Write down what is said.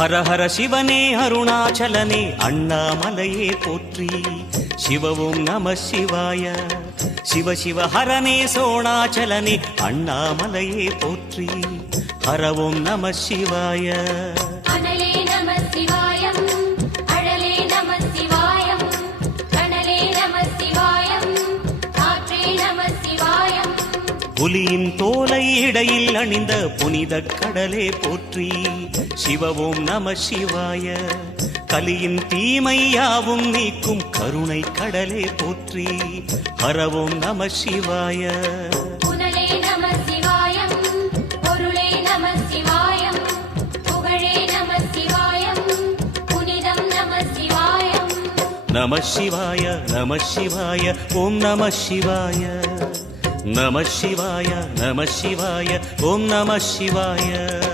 ஹர ஹர சிவனே அருணாச்சலனே அண்ணாமலையே போற்றி. சிவவும் நம சிவாய. சிவ சிவ ஹரனே சோணாச்சலனே அண்ணாமலையே போற்றி. ஹரவும் நம சிவாய. அனலே நம சிவாயம், அழலே நம சிவாயம், கனலே நம சிவாயம், காற்றே நம சிவாயம். புலியின் தோலை இடையில் அணிந்த புனித கடலே போற்றி. சிவவும் நம சிவாய. கலியின் தீமையாவும் நீக்கும் கருணை கடலே போற்றி. ஹரவும் நம சிவாய. புனலே நம சிவாயம், பொருளே நம சிவாயம், புகழே நம சிவாயம், புனிதம் நம சிவாயம். நம சிவாய நம சிவாய ஓம் நம சிவாய. நம சிவாய நம சிவாய ஓம் நம சிவாய.